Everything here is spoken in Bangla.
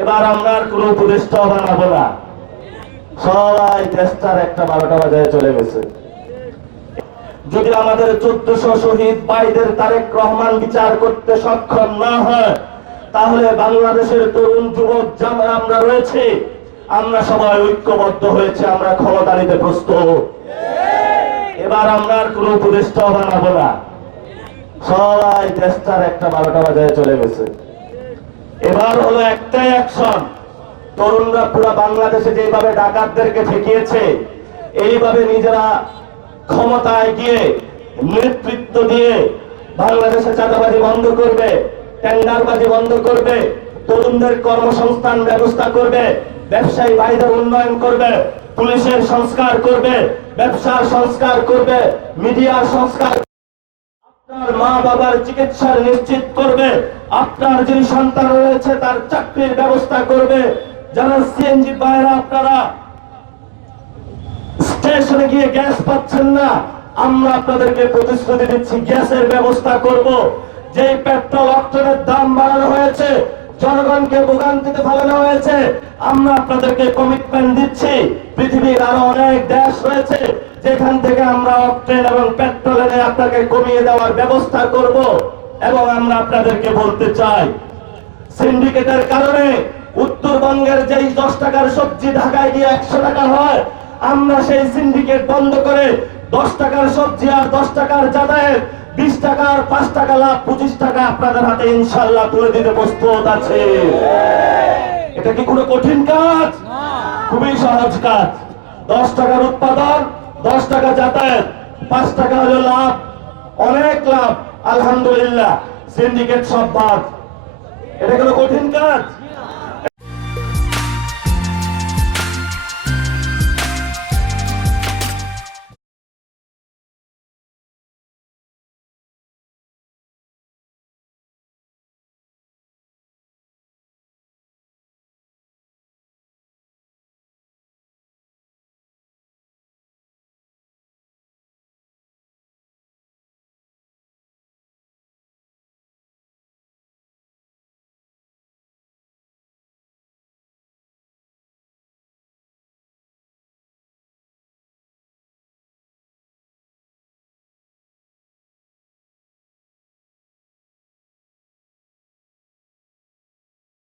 এবার আমরা আর কোনো উপদেষ্টা বানাবো না, সবাই দেশটার একটা 12টা বাজায় চলে গেছে। যদি আমাদের 1400 শহীদ ভাইদের তারেক রহমান বিচার করতে সক্ষম না হয়, তাহলে বাংলাদেশের তরুণ যুবক যারা আমরা রয়েছে, আমরা সবাই ঐক্যবদ্ধ হয়েছে, আমরা ক্ষমতা নিতে প্রস্তুত। এবার আমরা আর কোনো উপদেষ্টা বানাবো না, সবাই দেশটার একটা 12টা বাজায় চলে গেছে। এবার হলো একটাই অ্যাকশন, তরুণরা পুরো বাংলাদেশে যেভাবে ডাকাতদেরকে ঠেকিয়েছে, এইভাবে নিজেরা ক্ষমতায় গিয়ে নেতৃত্ব দিয়ে বাংলাদেশে চাঁদাবাজি বন্ধ করবে, টেন্ডারবাজি বন্ধ করবে, তরুণদের কর্মসংস্থান ব্যবস্থা করবে, ব্যবসায়ী ভাইদের উন্নয়ন করবে, পুলিশের সংস্কার করবে, ব্যবসার সংস্কার করবে, মিডিয়ার সংস্কার, আপনার মা বাবার চিকিৎসা নিশ্চিত করবে, আপনার যে সন্তান রয়েছে তার চাকরির ব্যবস্থা করবে। যারা সিএনজি ভাইরা আপনারা স্টেশনে গিয়ে গ্যাস পাচ্ছেন না, আমরা আপনাদেরকে প্রতিশ্রুতি দিচ্ছি গ্যাসের ব্যবস্থা করব। যে পেট্রোল অক্টেনের দাম বাড়ানো হয়েছে, জনগণকে ভোগান্তিতে ফেলানো হয়েছে, আমরা আপনাদেরকে কমিটমেন্ট দিচ্ছি পৃথিবীর আরো অনেক দেশ রয়েছে যেখান থেকে আমরা অক্টেন এবং পেট্রোল এনে আপনাকে কমিয়ে দেওয়ার ব্যবস্থা করব। এবং আমরা আপনাদেরকে বলতে চাই, সিন্ডিকেটের কারণে উত্তরবঙ্গের যেই 10 টাকার সবজি ঢাকায় গিয়ে 100 টাকা হয়, আমরা সেই সিন্ডিকেট বন্ধ করে 10 টাকার সবজি আর 10 টাকার যাতায়াত 20 টাকা আর 5 টাকা লাভ 25 টাকা আপনাদের হাতে ইনশাল্লাহ তুলে দিতে প্রস্তুত আছে। এটা কি কোনো কঠিন কাজ? খুবই সহজ কাজ। 10 টাকার উৎপাদন, 10 টাকা যাতায়াত, 5 টাকা হলো লাভ, অনেক লাভ, আলহামদুলিল্লাহ। সিন্ডিকেট সব বাদ। এটা কোনো কঠিন কাজ?